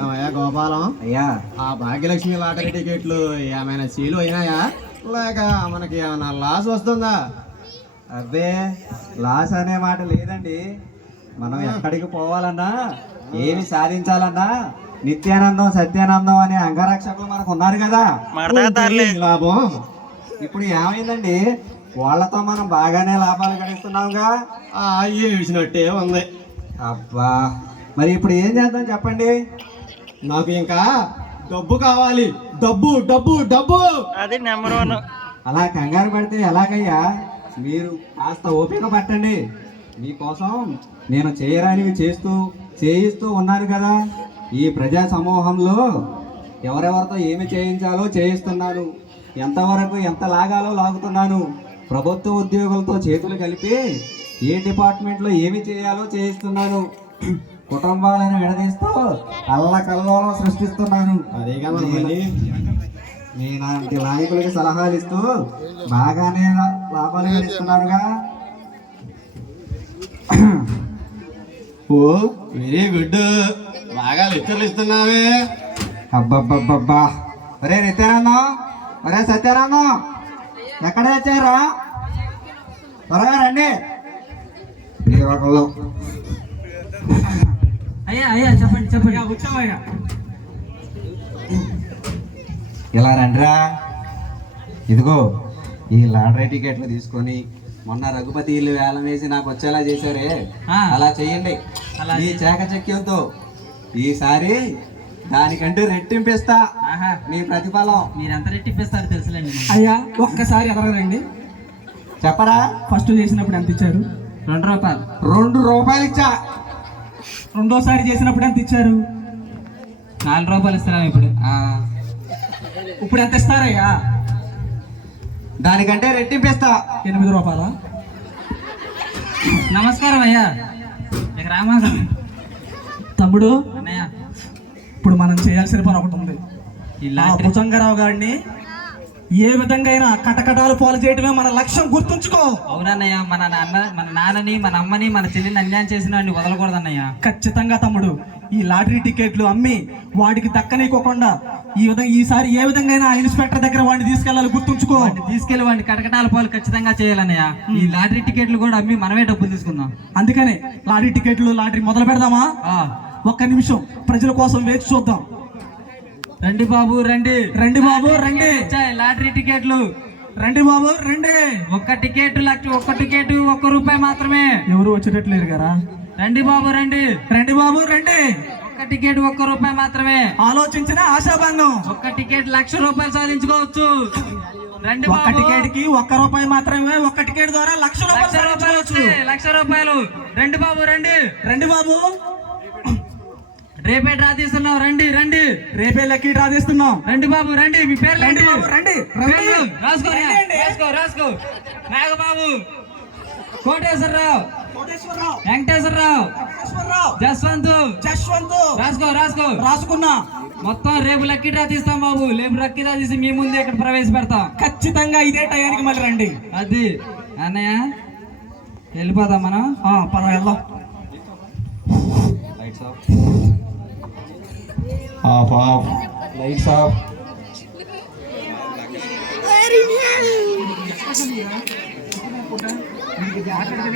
ఏమయ్యా గోపాలం, అయ్యా ఆ భాగ్యలక్ష్మి లాటరీ టికెట్లు ఏమైనా సీలు అయినాయా, లేక మనకి ఏమైనా లాస్ వస్తుందా? అబ్బే, లాస్ అనే మాట లేదండి. మనం ఎక్కడికి పోవాలన్నా, ఏమి సాధించాలన్నా నిత్యానందం సత్యానందం అనే అంగరక్షకులు మనకు ఉన్నారు కదా. లాభం ఇప్పుడు ఏమైందండి, వాళ్ళతో మనం బాగానే లాభాలు గడిస్తున్నాంగా. వేసినట్టే ఉంది. అబ్బా, మరి ఇప్పుడు ఏం చేద్దాం చెప్పండి. నాకు ఇంకా డబ్బు కావాలి, డబ్బు డబ్బు డబ్బు. అది నెంబర్ 1. అలా కంగారు పడితే ఎలాగయ్యా, మీరు కాస్త ఓపిక పట్టండి. మీకోసం నేను చేయరానివి చేయిస్తూ ఉన్నాను కదా. ఈ ప్రజా సమూహంలో ఎవరెవరితో ఏమి చేయించాలో చేయిస్తున్నాను, ఎంతవరకు ఎంత లాగాలో లాగుతున్నాను. ప్రభుత్వ ఉద్యోగులతో చేతులు కలిపి ఏ డిపార్ట్మెంట్లో ఏమి చేయాలో చేయిస్తున్నాను. కుటుంబాలను విడదీస్తూ అల్లకల్లోలం సృష్టిస్తున్నాను. అదే కదా నేనాంటి నాయకులకి సలహాలు ఇస్తూ బాగానే లాభాలు గడిస్తున్నారుగా. ఓ వెరీ గుడ్, బాగా లెక్చర్లు ఇస్తున్నావే. అబ్బబ్బబ్బబ్బా, ఒరే నిత్యానందం, ఒరే సత్యానందం, ఎక్కడ వచ్చారా? త్వరగా రండి. అయ్యా అయ్యా చెప్పండి వచ్చావయ్యా. ఇలా రండిరా. ఇదిగో ఈ లాటరీ టికెట్లు తీసుకొని మొన్న రఘుపతి ఇల్లు వేలం వేసి నాకు వచ్చేలా చేశారే, అలా చెయ్యండి. ఈ చాకచక్యంతో ఈసారి దానికంటే రెట్టింపిస్తా మీ ప్రతిఫలం. మీరెంత రెట్టింపిస్తారు తెలుసులేండి. అయ్యా ఒక్కసారి ఎదరగండి. చెప్పరా, ఫస్ట్ చేసినప్పుడు ఎంత ఇచ్చారు? 2 రూపాయలు. 2 రూపాయలు ఇచ్చా. రెండోసారి చేసినప్పుడు ఎంత ఇచ్చారు? 4 రూపాయలు ఇస్తున్నాం ఇప్పుడు. ఇప్పుడు ఎంత ఇస్తారయ్యా? దానికంటే రెట్టింపిస్తా. 8 రూపాయల. నమస్కారం అయ్యా. ఇక రామారావు తమ్ముడు, అన్నయ్య, ఇప్పుడు మనం చేయాల్సిన పని ఒకటి ఉంది. ఈ ఆ భుజంగరావు గారిని ఏ విధంగా అయినా కటకటాలు పాలు చేయడమే మన లక్ష్యం, గుర్తుంచుకో. అవునన్నయ్య, మన నాన్నని, మన అమ్మని, మన చెల్లిని అన్యాయం చేసిన వాడిని వదలకూడదన్నయ్య. ఖచ్చితంగా తమ్ముడు, ఈ లాటరీ టికెట్లు అమ్మి వాడికి దక్కనీకోకుండా ఈసారి ఏ విధంగా అయినా ఇన్స్పెక్టర్ దగ్గర వాడిని తీసుకెళ్ళాలి, గుర్తుంచుకో. తీసుకెళ్లి వాడిని కటకటాల పాలు ఖచ్చితంగా చేయాలన్నయ్య. ఈ లాటరీ టికెట్లు కూడా అమ్మి మనమే డబ్బులు తీసుకుందాం. అందుకనే లాటరీ మొదలు పెడదామా? ఒక్క నిమిషం ప్రజల కోసం వేచి చూద్దాం. రండి బాబు రండి, రండి బాబు రండి. లాటరీ టికెట్లు రండి బాబు రండి. ఒక్క టికెట్ ₹1 రూపాయి మాత్రమే. ఎవరు వచ్చేటట్లేరు కదా. రండి బాబు రండి, రండి బాబు రండి. ఒక్క టికెట్ ₹1 రూపాయి మాత్రమే. ఆలోచించిన ఆశాభంగం. ఒక్క టికెట్ ₹1,00,000 సాధించుకోవచ్చు. రండి ఒక్క టికెట్ కి ₹1 మాత్రమే. ఒక్క టికెట్ ద్వారా ₹1,00,000. రండి బాబు రండి, రండి బాబు. రేపే డ్రా తీస్తున్నాం. రండి రండి, రేపే లక్కీ డ్రా తీస్తున్నాం. రండి బాబు రండి. మీ పేరు రండి బాబు రండి. రాసుకో. నాగబాబు, కోటేశ్వరరావు, వెంకటేశ్వరరావు, జస్వంత్. రాసుకున్నా. మొత్తం రేపు లక్కీ డ్రా తీస్తాం బాబు. రేపు లక్కీ డ్రా తీసి మీ ముందే ఇక్కడ ప్రవేశపెడతాం. ఖచ్చితంగా ఇదే టయానికి మళ్ళీ రండి. అది అన్నయ్య, వెళ్ళిపోదాం మనం. పద వెళ్దాం. Lights off.